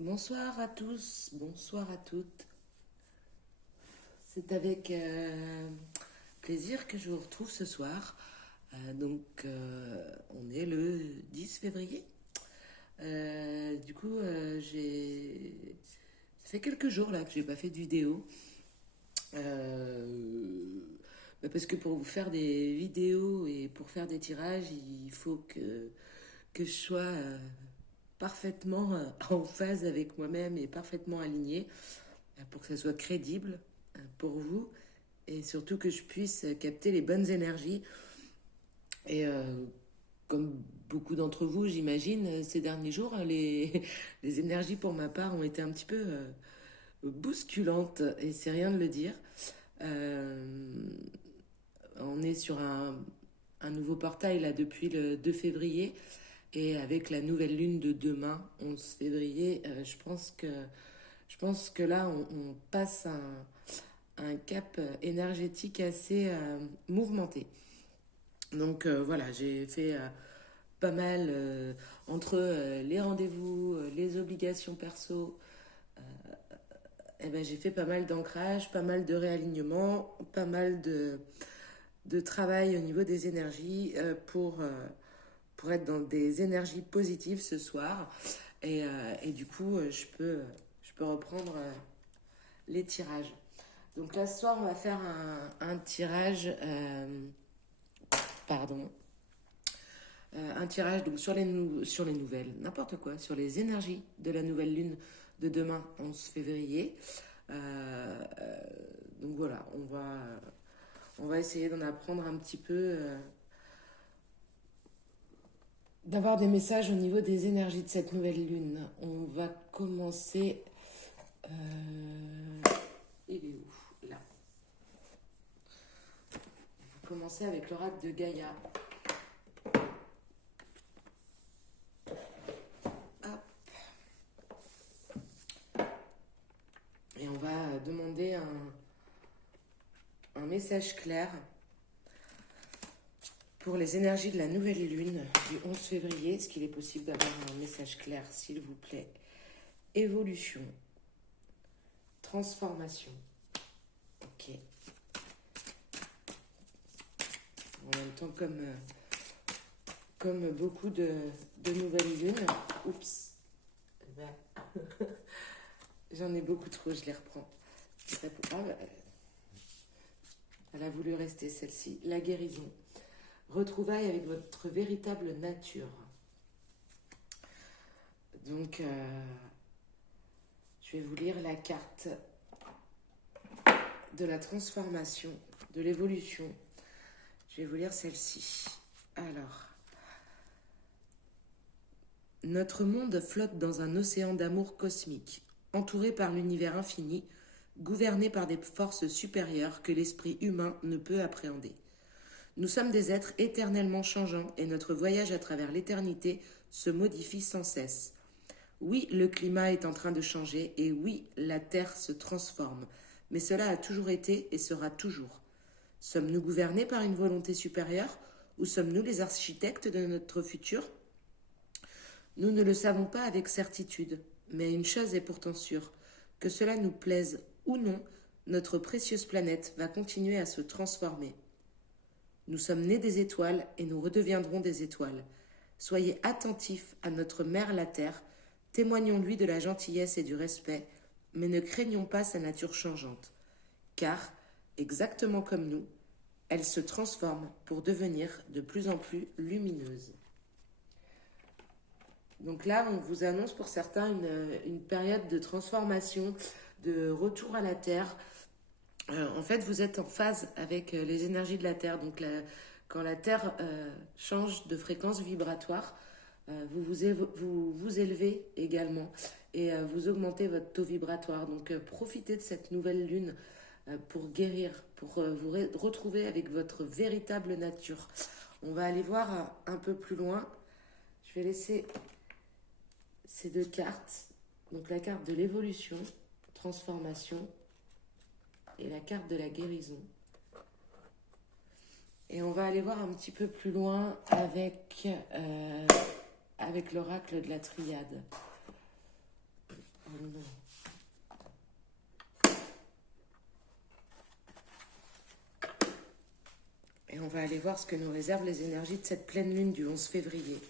Bonsoir à tous, bonsoir à toutes. C'est avec plaisir que je vous retrouve ce soir. On est le 10 février. Ça fait quelques jours là que j'ai pas fait de vidéo. Parce que pour vous faire des vidéos et pour faire des tirages, il faut que je sois parfaitement en phase avec moi-même et parfaitement alignée pour que ça soit crédible pour vous et surtout que je puisse capter les bonnes énergies. Et comme beaucoup d'entre vous, j'imagine, ces derniers jours, les énergies pour ma part ont été un petit peu bousculantes et c'est rien de le dire. Euh, on est sur un nouveau portail là depuis le 2 février et avec la nouvelle lune de demain, 11 février, je pense que là, on passe un cap énergétique assez mouvementé. Donc voilà, j'ai fait pas mal entre les rendez-vous, les obligations perso. J'ai fait pas mal d'ancrage, pas mal de réalignement, pas mal de travail au niveau des énergies pour être dans des énergies positives ce soir. Et du coup, je peux reprendre les tirages. Donc là, ce soir, on va faire un tirage, pardon, un tirage donc sur les nouvelles, n'importe quoi, sur les énergies de la nouvelle lune de demain, 11 février. Donc voilà, on va essayer d'en apprendre un petit peu, d'avoir des messages au niveau des énergies de cette nouvelle lune. On va commencer. Il est où? Là. On va commencer avec l'oracle de Gaïa. Hop. Et on va demander un message clair pour les énergies de la nouvelle lune du 11 février. Est-ce qu'il est possible d'avoir un message clair, s'il vous plaît? Évolution. Transformation. Ok. En même temps, comme beaucoup de nouvelles lunes. Oups. J'en ai beaucoup trop, je les reprends. Elle a voulu rester celle-ci. La guérison. Retrouvailles avec votre véritable nature. Donc, je vais vous lire la carte de la transformation, de l'évolution. Je vais vous lire celle-ci. Alors, notre monde flotte dans un océan d'amour cosmique, entouré par l'univers infini, gouverné par des forces supérieures que l'esprit humain ne peut appréhender. Nous sommes des êtres éternellement changeants et notre voyage à travers l'éternité se modifie sans cesse. Oui, le climat est en train de changer et oui, la Terre se transforme, mais cela a toujours été et sera toujours. Sommes-nous gouvernés par une volonté supérieure ou sommes-nous les architectes de notre futur? Nous ne le savons pas avec certitude, mais une chose est pourtant sûre, que cela nous plaise ou non, notre précieuse planète va continuer à se transformer. Nous sommes nés des étoiles et nous redeviendrons des étoiles. Soyez attentifs à notre mère la Terre, témoignons-lui de la gentillesse et du respect, mais ne craignons pas sa nature changeante, car, exactement comme nous, elle se transforme pour devenir de plus en plus lumineuse. Donc là, on vous annonce pour certains une période de transformation, de retour à la Terre. En fait, vous êtes en phase avec les énergies de la Terre. Donc quand la Terre change de fréquence vibratoire, vous élevez également et vous augmentez votre taux vibratoire. Donc profitez de cette nouvelle lune pour guérir, pour vous retrouver avec votre véritable nature. On va aller voir un peu plus loin. Je vais laisser ces deux cartes. Donc la carte de l'évolution, transformation, et la carte de la guérison. Et on va aller voir un petit peu plus loin avec l'oracle de la triade. non. Et on va aller voir ce que nous réservent les énergies de cette pleine lune du 11 février.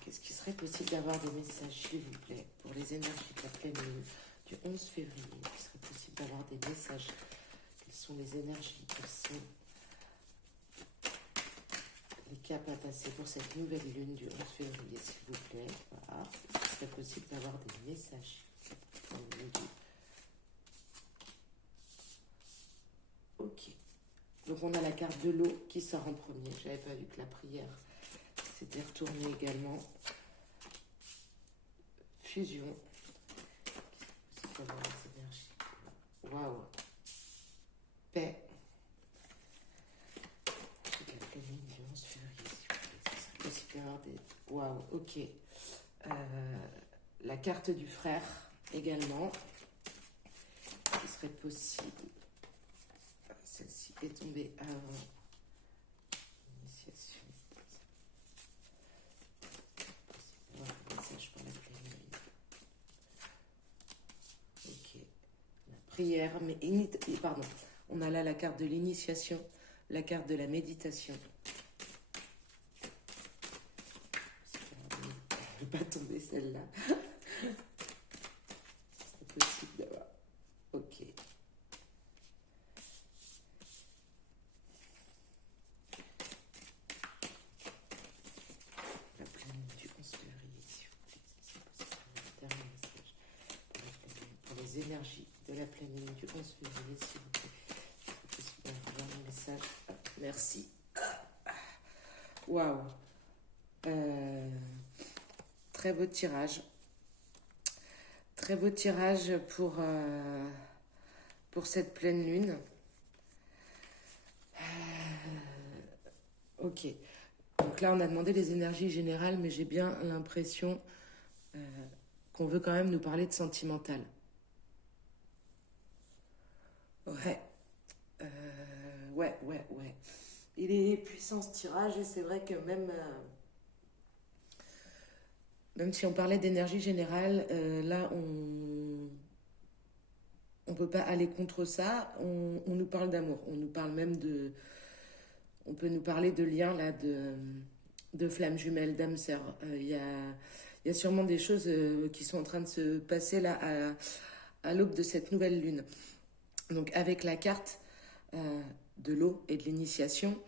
Qu'est-ce qu'il serait possible d'avoir des messages, s'il vous plaît, pour les énergies de la pleine lune du 11 février? Il serait possible d'avoir des messages. Quelles sont les énergies? Quels sont les caps à passer pour cette nouvelle lune du 11 février, s'il vous plaît? Voilà. Il serait possible d'avoir des messages pour le lune du... Ok. Donc on a la carte de l'eau qui sort en premier. Je n'avais pas vu que la prière s'était retournée également. Fusion. C'est quoi les énergies? Waouh. Paix. La pleine lune du 11 février, s'il vous plaît. Ce serait possible d'avoir des... Waouh, ok. La carte du frère également. Ce serait possible... Celle-ci est tombée avant l'initiation. Un message pour la pleine lune. Ok. La prière, mais pardon. On a là la carte de l'initiation, la carte de la méditation. Je ne vais pas tomber celle-là. C'est possible d'avoir. Ok. Énergie de la pleine lune du 11 février, s'il vous plaît. Je peux avoir un message. Ah, merci. Waouh. Très beau tirage. Très beau tirage pour cette pleine lune. Ok. Donc là, on a demandé les énergies générales, mais j'ai bien l'impression qu'on veut quand même nous parler de sentimental. Ouais. Ouais. Il est puissant ce tirage et c'est vrai que même si on parlait d'énergie générale, là on peut pas aller contre ça. On nous parle d'amour. On nous parle même de... On peut nous parler de liens là, de flammes jumelles, d'âmes sœurs. Il y a sûrement des choses qui sont en train de se passer là à l'aube de cette nouvelle lune. Donc avec la carte de l'eau et de l'initiation,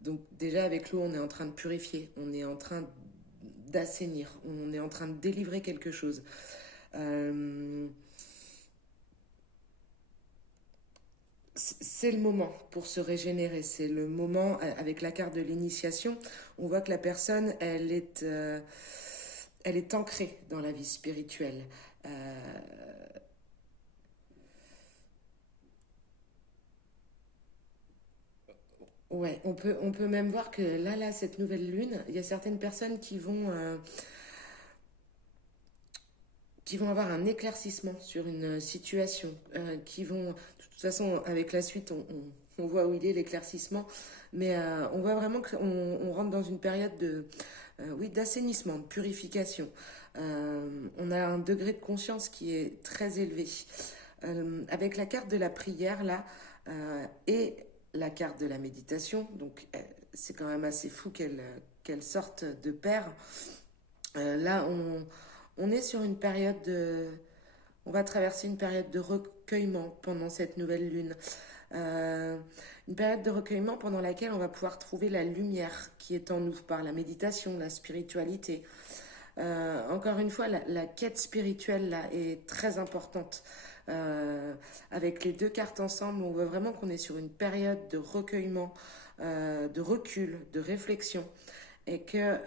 donc déjà avec l'eau on est en train de purifier, on est en train d'assainir, on est en train de délivrer quelque chose. C'est le moment pour se régénérer, c'est le moment avec la carte de l'initiation, on voit que la personne elle est ancrée dans la vie spirituelle. Ouais, on peut même voir que là, cette nouvelle lune, il y a certaines personnes qui vont avoir un éclaircissement sur une situation, qui vont, de toute façon, avec la suite, on voit où il est l'éclaircissement, mais on voit vraiment qu'on rentre dans une période oui, d'assainissement, de purification. On a un degré de conscience qui est très élevé. Avec la carte de la prière, là, et la carte de la méditation, donc c'est quand même assez fou qu'elle sorte de pair. Là, on est sur une période on va traverser une période de recueillement pendant cette nouvelle lune. Une période de recueillement pendant laquelle on va pouvoir trouver la lumière qui est en nous par la méditation, la spiritualité. Encore une fois, la quête spirituelle là est très importante. Avec les deux cartes ensemble, on voit vraiment qu'on est sur une période de recueillement, de recul, de réflexion, et que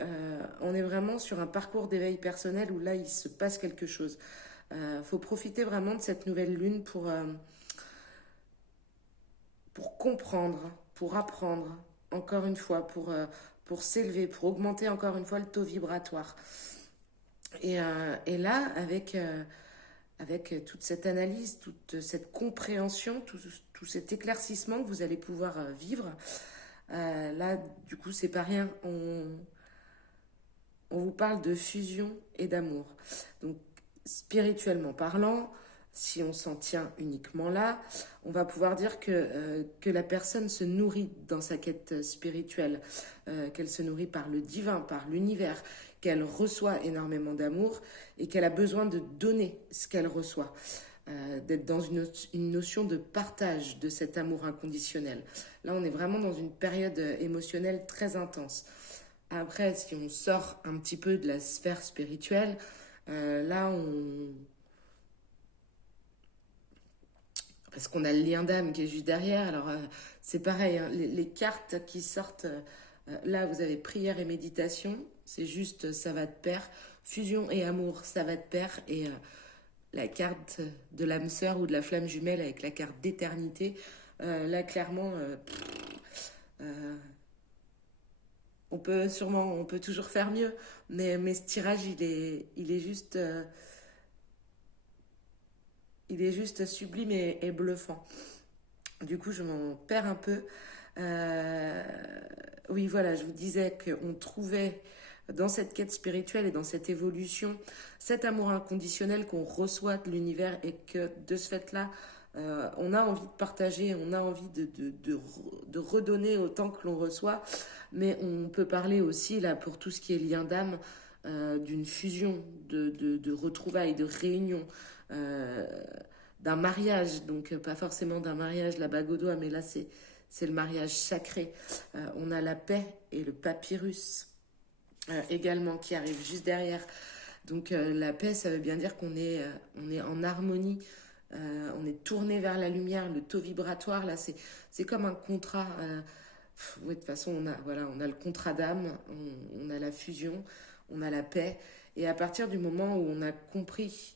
on est vraiment sur un parcours d'éveil personnel où là il se passe quelque chose. Faut profiter vraiment de cette nouvelle lune pour comprendre, pour apprendre, encore une fois, pour s'élever, pour augmenter encore une fois le taux vibratoire. Et là, avec toute cette analyse, toute cette compréhension, tout cet éclaircissement que vous allez pouvoir vivre, là, du coup, c'est pas rien. On on vous parle de fusion et d'amour. Donc, spirituellement parlant, si on s'en tient uniquement là, on va pouvoir dire que la personne se nourrit dans sa quête spirituelle, qu'elle se nourrit par le divin, par l'univers, qu'elle reçoit énormément d'amour et qu'elle a besoin de donner ce qu'elle reçoit, d'être dans une notion de partage de cet amour inconditionnel. Là, on est vraiment dans une période émotionnelle très intense. Après, si on sort un petit peu de la sphère spirituelle, là, parce qu'on a le lien d'âme qui est juste derrière. Alors, c'est pareil, hein, les cartes qui sortent, là, vous avez prière et méditation, c'est juste, ça va de pair. Fusion et amour, ça va de pair. Et la carte de l'âme sœur ou de la flamme jumelle avec la carte d'éternité, là, clairement, euh, on peut toujours faire mieux. Mais ce tirage, il est juste sublime et bluffant. Du coup, je m'en perds un peu. Euh, oui, voilà, je vous disais qu'on trouvait dans cette quête spirituelle et dans cette évolution cet amour inconditionnel qu'on reçoit de l'univers et que de ce fait-là, on a envie de partager, on a envie de redonner autant que l'on reçoit, mais on peut parler aussi, là, pour tout ce qui est lien d'âme, d'une fusion, de retrouvailles, de réunion, euh, d'un mariage, donc pas forcément d'un mariage, la bague au doigt, mais là c'est le mariage sacré. On a la paix et le papyrus également qui arrive juste derrière. Donc la paix, ça veut bien dire on est en harmonie, on est tourné vers la lumière, le taux vibratoire, là c'est comme un contrat. Ouais, de toute façon, on a le contrat d'âme, on a la fusion, on a la paix. Et à partir du moment où on a compris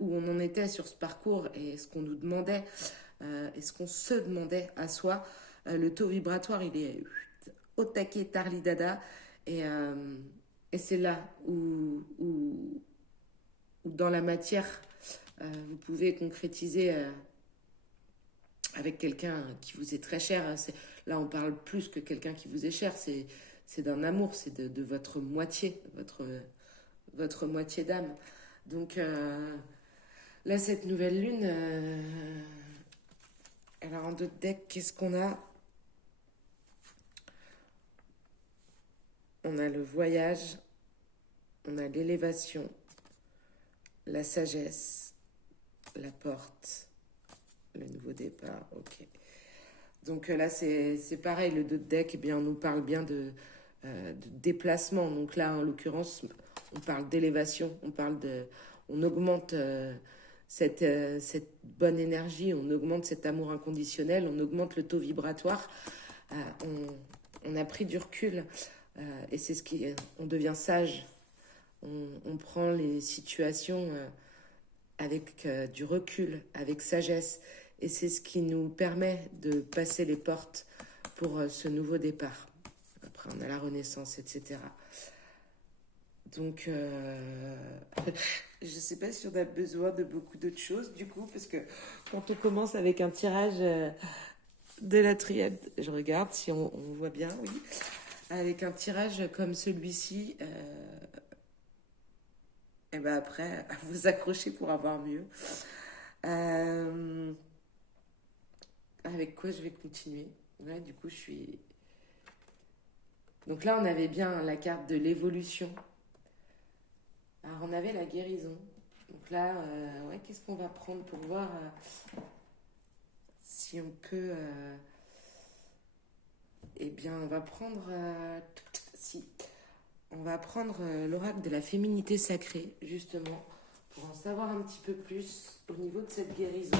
où on en était sur ce parcours et ce qu'on nous demandait et ce qu'on se demandait à soi, le taux vibratoire, il est au taquet tarlidada et, euh, et c'est là où dans la matière, vous pouvez concrétiser avec quelqu'un qui vous est très cher. Là, on parle plus que quelqu'un qui vous est cher, c'est d'un amour, c'est de votre moitié, votre moitié d'âme. Donc là, cette nouvelle lune, alors en d'autres decks, qu'est-ce qu'on a? On a le voyage, on a l'élévation, la sagesse, la porte, le nouveau départ, ok. Donc là, c'est pareil, le deux deck, eh bien, on nous parle bien de déplacement. Donc là, en l'occurrence, on parle d'élévation, on augmente cette bonne énergie, on augmente cet amour inconditionnel, on augmente le taux vibratoire. Euh, on a pris du recul et c'est on devient sage. On prend les situations avec du recul, avec sagesse. Et c'est ce qui nous permet de passer les portes pour ce nouveau départ. Après, on a la renaissance, etc. Donc, je ne sais pas si on a besoin de beaucoup d'autres choses, du coup, parce que quand on commence avec un tirage de la triade, je regarde si on voit bien, oui, avec un tirage comme celui-ci, et ben après, à vous accrocher pour avoir mieux. Euh, avec quoi je vais continuer? Ouais, du coup, je suis. Donc là, on avait bien la carte de l'évolution. Alors, on avait la guérison. Donc là, ouais, qu'est-ce qu'on va prendre pour voir si on peut. Eh bien, on va prendre. Si. On va prendre l'oracle de la féminité sacrée, justement, pour en savoir un petit peu plus au niveau de cette guérison.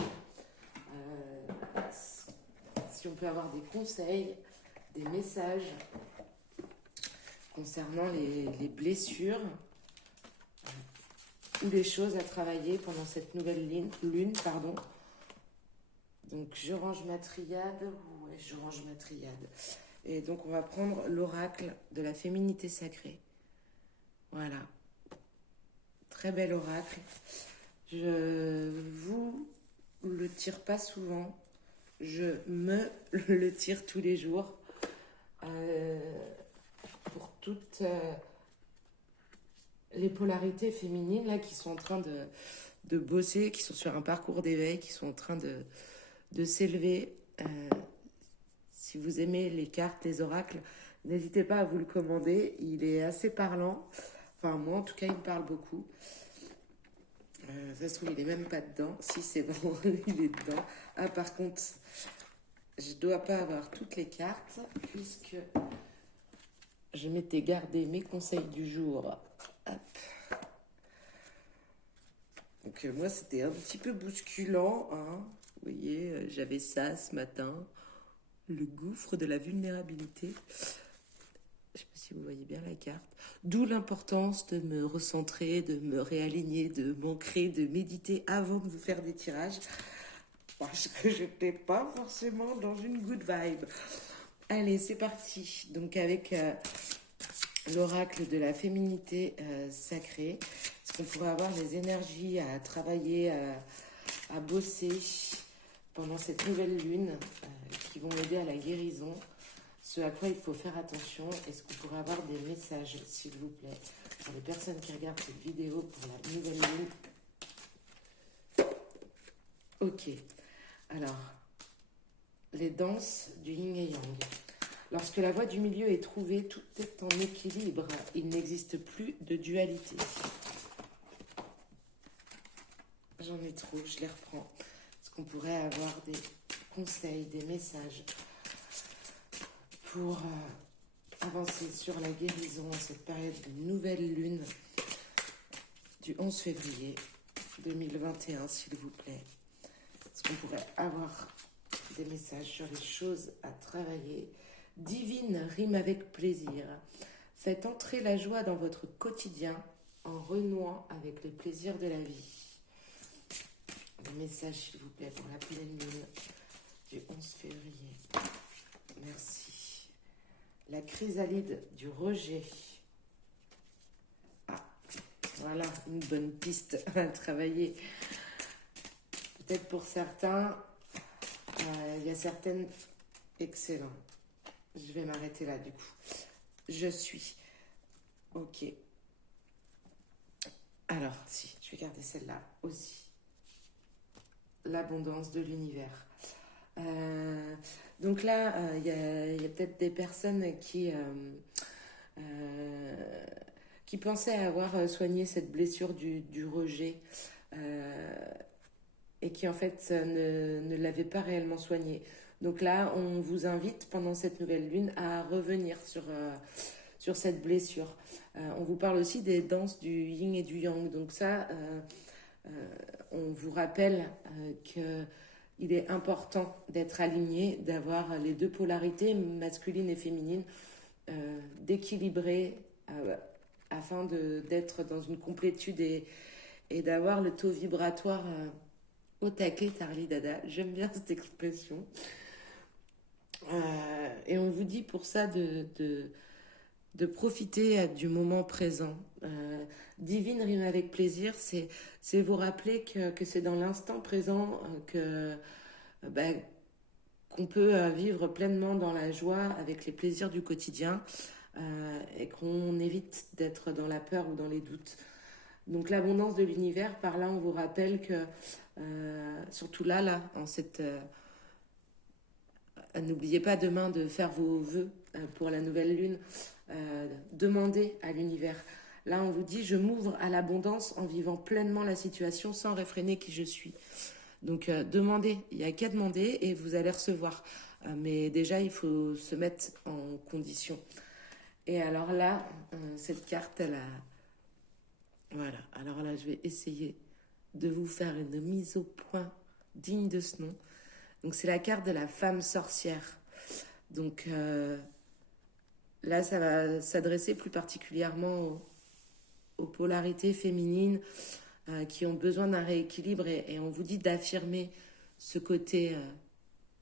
Si on peut avoir des conseils, des messages concernant les blessures ou les choses à travailler pendant cette nouvelle lune, pardon. Donc je range ma triade, ouais, je range ma triade. Et donc on va prendre l'oracle de la féminité sacrée. Voilà, très bel oracle. Je vous le tire pas souvent, je me le tire tous les jours pour toute les polarités féminines là qui sont en train de bosser, qui sont sur un parcours d'éveil, qui sont en train de s'élever. Si vous aimez les cartes, les oracles, n'hésitez pas à vous le commander. Il est assez parlant. Enfin, moi, en tout cas, il me parle beaucoup. Ça se trouve, il est même pas dedans. Si, c'est bon, il est dedans. Ah, par contre, je dois pas avoir toutes les cartes, puisque je m'étais gardé mes conseils du jour. Hop. Donc, moi, c'était un petit peu bousculant. Hein. Vous voyez, j'avais ça ce matin. Le gouffre de la vulnérabilité. Je ne sais pas si vous voyez bien la carte. D'où l'importance de me recentrer, de me réaligner, de m'ancrer, de méditer avant de vous faire des tirages. Parce que je n'étais pas forcément dans une good vibe. Allez, c'est parti. Donc avec l'oracle de la féminité sacrée, est-ce qu'on pourrait avoir des énergies à travailler, à bosser pendant cette nouvelle lune qui vont aider à la guérison, ce à quoi il faut faire attention. Est-ce qu'on pourrait avoir des messages, s'il vous plaît, pour les personnes qui regardent cette vidéo pour la nouvelle lune? Ok, alors, les danses du yin et yang. Lorsque la voie du milieu est trouvée, tout est en équilibre. Il n'existe plus de dualité. J'en ai trop, je les reprends. Est-ce qu'on pourrait avoir des conseils, des messages pour avancer sur la guérison en cette période de nouvelle lune du 11 février 2021, s'il vous plaît? Est-ce qu'on pourrait avoir des messages sur les choses à travailler? Divine rime avec plaisir. Faites entrer la joie dans votre quotidien en renouant avec les plaisirs de la vie. Un message, s'il vous plaît, pour la pleine lune du 11 février. Merci. La chrysalide du rejet. Ah, voilà, une bonne piste à travailler. Peut-être pour certains, il y a certaines... Excellent. Je vais m'arrêter là, du coup. Je suis. Ok. Alors, si, je vais garder celle-là aussi. L'abondance de l'univers. Donc là, il y a peut-être des personnes qui pensaient avoir soigné cette blessure du rejet et qui en fait ne l'avaient pas réellement soignée. Donc là, on vous invite pendant cette nouvelle lune à revenir sur cette blessure. On vous parle aussi des danses du yin et du yang. Donc ça, on vous rappelle qu'il est important d'être aligné, d'avoir les deux polarités, masculine et féminine, d'équilibrer afin d'être dans une complétude et d'avoir le taux vibratoire au taquet, Tarli Dada. J'aime bien cette expression. Et on vous dit pour ça de profiter du moment présent. Divine rime avec plaisir, c'est vous rappeler que c'est dans l'instant présent qu'on peut vivre pleinement dans la joie avec les plaisirs du quotidien et qu'on évite d'être dans la peur ou dans les doutes. Donc l'abondance de l'univers, par là on vous rappelle que, surtout là, en cette... n'oubliez pas demain de faire vos vœux pour la nouvelle lune. Demandez à l'univers. Là, on vous dit, je m'ouvre à l'abondance en vivant pleinement la situation sans réfréner qui je suis. Donc, demandez. Il n'y a qu'à demander et vous allez recevoir. Mais déjà, il faut se mettre en condition. Et alors là, cette carte, elle a... Voilà. Alors là, je vais essayer de vous faire une mise au point digne de ce nom. Donc, c'est la carte de la femme sorcière. Donc, là, ça va s'adresser plus particulièrement aux polarités féminines qui ont besoin d'un rééquilibre. Et on vous dit d'affirmer ce côté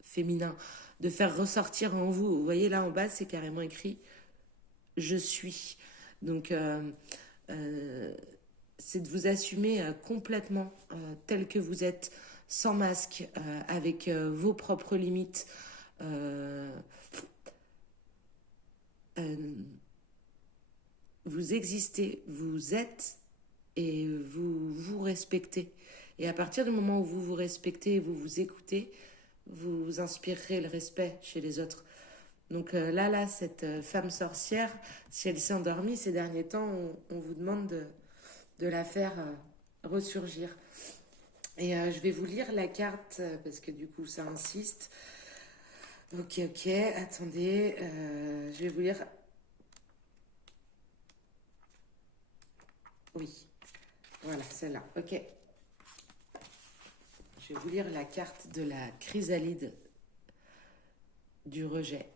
féminin, de faire ressortir en vous. Vous voyez, là, en bas, c'est carrément écrit « Je suis ». Donc, c'est de vous assumer complètement tel que vous êtes, sans masque, avec vos propres limites, vous existez, vous êtes et vous vous respectez. Et à partir du moment où vous vous respectez et vous vous écoutez, vous inspirerez le respect chez les autres. Donc là, cette femme sorcière, si elle s'est endormie ces derniers temps, on vous demande de la faire ressurgir. Et je vais vous lire la carte parce que du coup ça insiste. Ok, attendez, je vais vous lire. Oui, voilà, celle-là, ok. Je vais vous lire la carte de la chrysalide du rejet.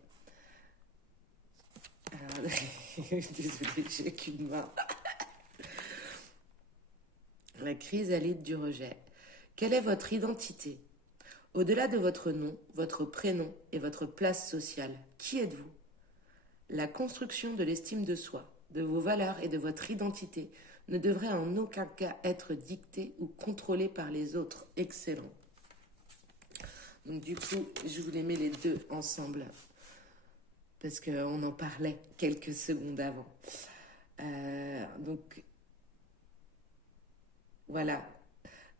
Désolée, j'ai qu'une main. La chrysalide du rejet. Quelle est votre identité? Au-delà de votre nom, votre prénom et votre place sociale, qui êtes-vous? La construction de l'estime de soi, de vos valeurs et de votre identité ne devrait en aucun cas être dictée ou contrôlée par les autres. Excellent. Donc du coup, je vous les mets les deux ensemble parce qu'on en parlait quelques secondes avant. Donc voilà,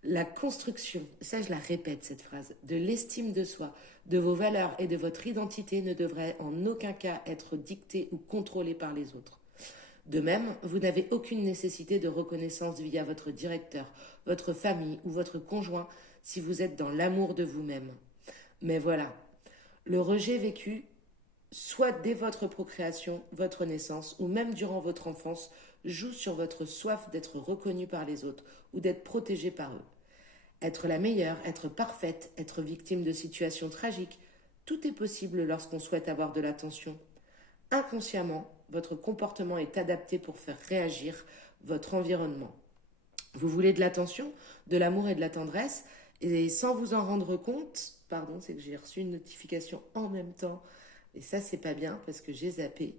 la construction, ça je la répète cette phrase, de l'estime de soi, de vos valeurs et de votre identité ne devrait en aucun cas être dictée ou contrôlée par les autres. De même, vous n'avez aucune nécessité de reconnaissance via votre directeur, votre famille ou votre conjoint si vous êtes dans l'amour de vous-même. Mais voilà, le rejet vécu, soit dès votre procréation, votre naissance ou même durant votre enfance, joue sur votre soif d'être reconnu par les autres ou d'être protégé par eux. Être la meilleure, être parfaite, être victime de situations tragiques, tout est possible lorsqu'on souhaite avoir de l'attention. Inconsciemment, votre comportement est adapté pour faire réagir votre environnement. Vous voulez de l'attention, de l'amour et de la tendresse, et sans vous en rendre compte, pardon, c'est que j'ai reçu une notification en même temps, et ça c'est pas bien parce que j'ai zappé.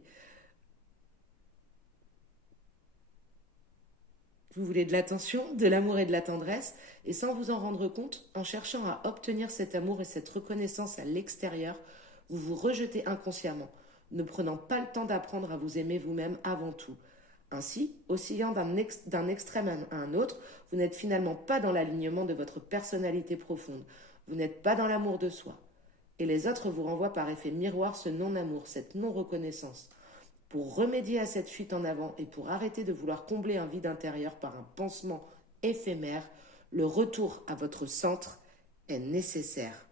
Vous voulez de l'attention, de l'amour et de la tendresse, et sans vous en rendre compte, en cherchant à obtenir cet amour et cette reconnaissance à l'extérieur, vous vous rejetez inconsciemment, ne prenant pas le temps d'apprendre à vous aimer vous-même avant tout. Ainsi, oscillant d'un extrême à un autre, vous n'êtes finalement pas dans l'alignement de votre personnalité profonde, vous n'êtes pas dans l'amour de soi. Et les autres vous renvoient par effet miroir ce non-amour, cette non-reconnaissance. Pour remédier à cette fuite en avant et pour arrêter de vouloir combler un vide intérieur par un pansement éphémère, le retour à votre centre est nécessaire.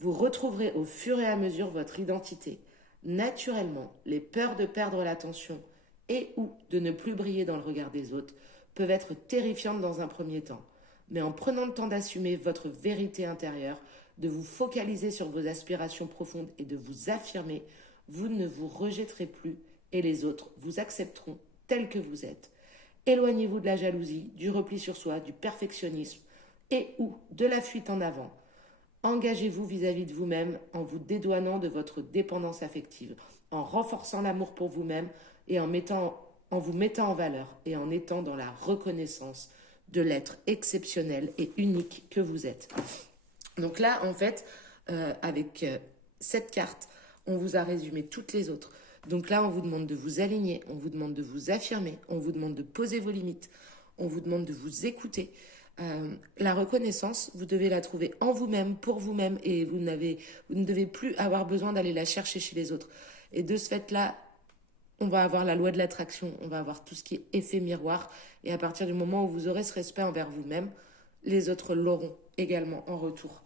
Vous retrouverez au fur et à mesure votre identité. Naturellement, les peurs de perdre l'attention et ou de ne plus briller dans le regard des autres peuvent être terrifiantes dans un premier temps. Mais en prenant le temps d'assumer votre vérité intérieure, de vous focaliser sur vos aspirations profondes et de vous affirmer, vous ne vous rejetterez plus et les autres vous accepteront tel que vous êtes. Éloignez-vous de la jalousie, du repli sur soi, du perfectionnisme et ou de la fuite en avant. Engagez-vous vis-à-vis de vous-même en vous dédouanant de votre dépendance affective, en renforçant l'amour pour vous-même et en vous mettant en valeur et en étant dans la reconnaissance de l'être exceptionnel et unique que vous êtes. Donc là, en fait, avec cette carte, on vous a résumé toutes les autres. Donc là, on vous demande de vous aligner, on vous demande de vous affirmer, on vous demande de poser vos limites, on vous demande de vous écouter. La reconnaissance, vous devez la trouver en vous-même, pour vous-même, et vous ne devez plus avoir besoin d'aller la chercher chez les autres. Et de ce fait-là, on va avoir la loi de l'attraction, on va avoir tout ce qui est effet miroir, et à partir du moment où vous aurez ce respect envers vous-même, les autres l'auront également en retour.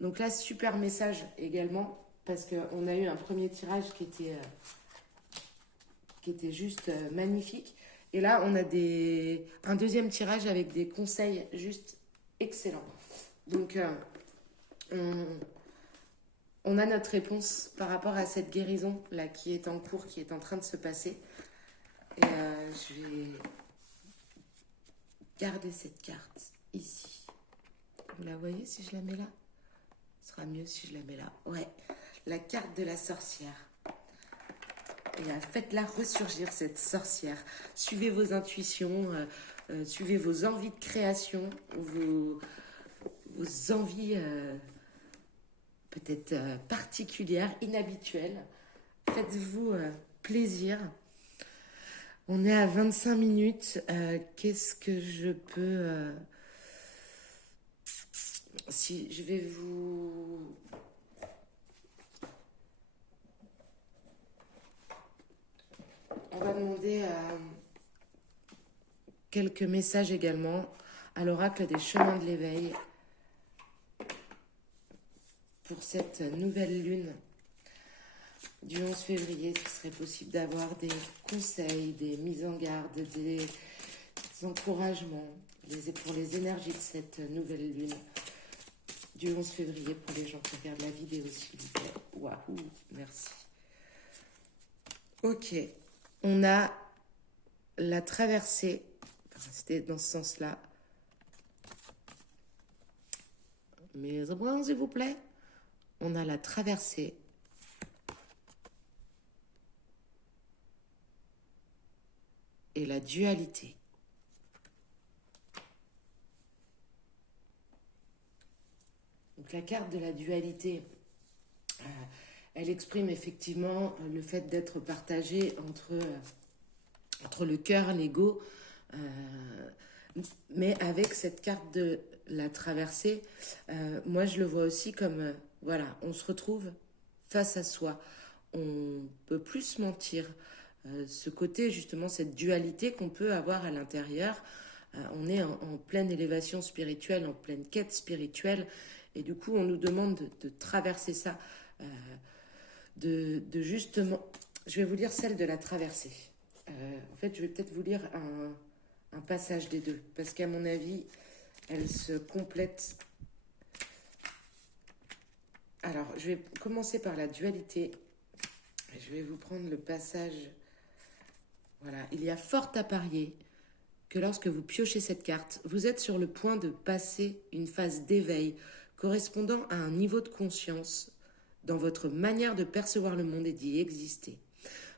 Donc là, super message également, parce qu'on a eu un premier tirage qui était juste magnifique. Et là, on a un deuxième tirage avec des conseils juste excellents. Donc, on a notre réponse par rapport à cette guérison là qui est en cours, qui est en train de se passer. Et je vais garder cette carte ici. Vous la voyez si je la mets là? Ce sera mieux si je la mets là. Ouais, la carte de la sorcière. Et faites-la ressurgir, cette sorcière. Suivez vos intuitions, suivez vos envies de création, vos envies peut-être particulières, inhabituelles. Faites-vous plaisir. On est à 25 minutes. Qu'est-ce que je peux... si je vais vous... On va demander quelques messages également à l'oracle des chemins de l'éveil pour cette nouvelle lune du 11 février. Ce serait possible d'avoir des conseils, des mises en garde, des encouragements pour les énergies de cette nouvelle lune du 11 février pour les gens qui regardent la vidéo, s'il vous plaît. Waouh, merci. Ok, on a la traversée, enfin, c'était dans ce sens-là. Mais bon, s'il vous plaît, on a la traversée. Et la dualité. Donc la carte de la dualité, elle exprime effectivement le fait d'être partagé entre le cœur, l'ego, mais avec cette carte de la traversée, moi je le vois aussi comme, voilà, on se retrouve face à soi, on peut plus se mentir, ce côté justement, cette dualité qu'on peut avoir à l'intérieur, on est en pleine élévation spirituelle, en pleine quête spirituelle, et du coup on nous demande de traverser ça, de justement, je vais vous lire celle de la traversée. En fait, je vais peut-être vous lire un passage des deux, parce qu'à mon avis, elles se complètent. Alors, je vais commencer par la dualité. Je vais vous prendre le passage. Voilà, il y a fort à parier que lorsque vous piochez cette carte, vous êtes sur le point de passer une phase d'éveil correspondant à un niveau de conscience dans votre manière de percevoir le monde et d'y exister.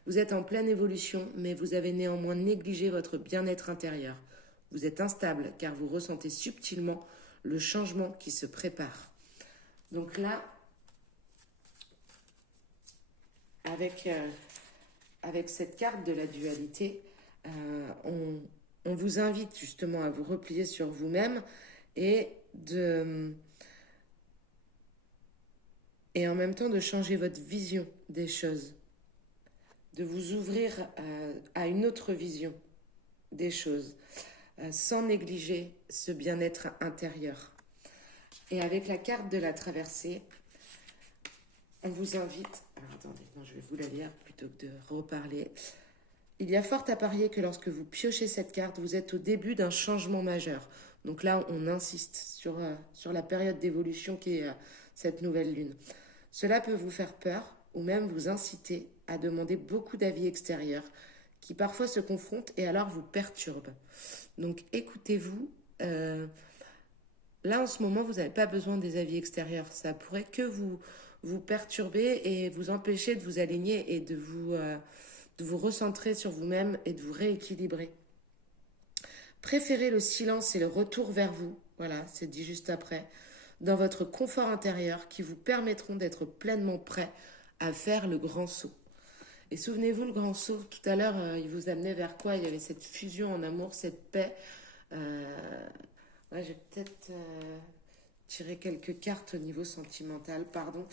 Vous êtes en pleine évolution, mais vous avez néanmoins négligé votre bien-être intérieur. Vous êtes instable car vous ressentez subtilement le changement qui se prépare. Donc là, avec cette carte de la dualité, on vous invite justement à vous replier sur vous-même et en même temps de changer votre vision des choses, de vous ouvrir à une autre vision des choses, sans négliger ce bien-être intérieur. Et avec la carte de la traversée, on vous invite... Alors attendez, non, je vais vous la lire plutôt que de reparler. Il y a fort à parier que lorsque vous piochez cette carte, vous êtes au début d'un changement majeur. Donc là, on insiste sur la période d'évolution qui est cette nouvelle lune. Cela peut vous faire peur ou même vous inciter à demander beaucoup d'avis extérieurs qui parfois se confrontent et alors vous perturbent. Donc écoutez-vous. Là, en ce moment, vous n'avez pas besoin des avis extérieurs. Ça pourrait que vous perturber et vous empêcher de vous aligner et de vous recentrer sur vous-même et de vous rééquilibrer. Préférez le silence et le retour vers vous, voilà, c'est dit juste après, dans votre confort intérieur qui vous permettront d'être pleinement prêt à faire le grand saut. Et souvenez-vous, le grand saut, tout à l'heure, il vous amenait vers quoi? Il y avait cette fusion en amour, cette paix. Ouais, j'ai peut-être tiré quelques cartes au niveau sentimental, pardon.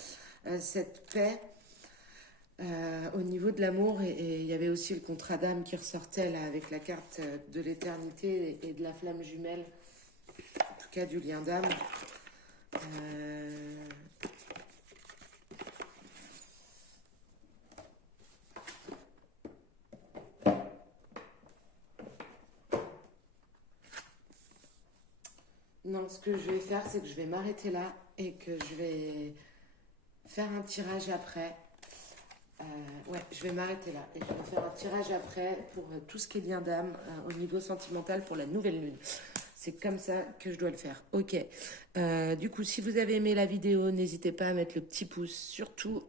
Cette paix au niveau de l'amour, et il y avait aussi le contrat d'âme qui ressortait là avec la carte de l'éternité et de la flamme jumelle, en tout cas du lien d'âme. Non, ce que je vais faire, c'est que je vais m'arrêter là et que je vais faire un tirage après. Ouais, je vais m'arrêter là et je vais faire un tirage après pour tout ce qui est lien d'âme au niveau sentimental pour la nouvelle lune. C'est comme ça que je dois le faire. Ok. Du coup, si vous avez aimé la vidéo, n'hésitez pas à mettre le petit pouce. Surtout,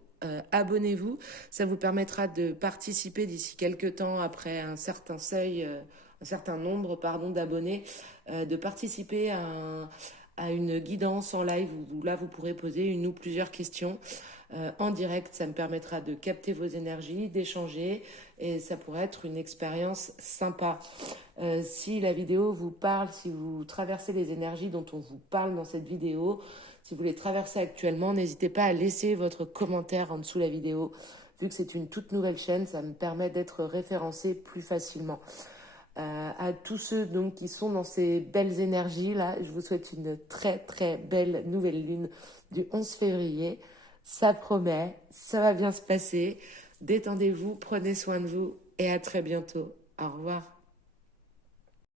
abonnez-vous. Ça vous permettra de participer d'ici quelques temps après un certain seuil, un certain nombre, pardon, d'abonnés, de participer à une guidance en live où là, vous pourrez poser une ou plusieurs questions en direct. Ça me permettra de capter vos énergies, d'échanger et ça pourrait être une expérience sympa. Si la vidéo vous parle, si vous traversez les énergies dont on vous parle dans cette vidéo, si vous les traversez actuellement, n'hésitez pas à laisser votre commentaire en dessous de la vidéo. Vu que c'est une toute nouvelle chaîne, ça me permet d'être référencé plus facilement. À tous ceux donc qui sont dans ces belles énergies là, je vous souhaite une très très belle nouvelle lune du 11 février. Ça promet, ça va bien se passer. Détendez-vous, prenez soin de vous et à très bientôt. Au revoir.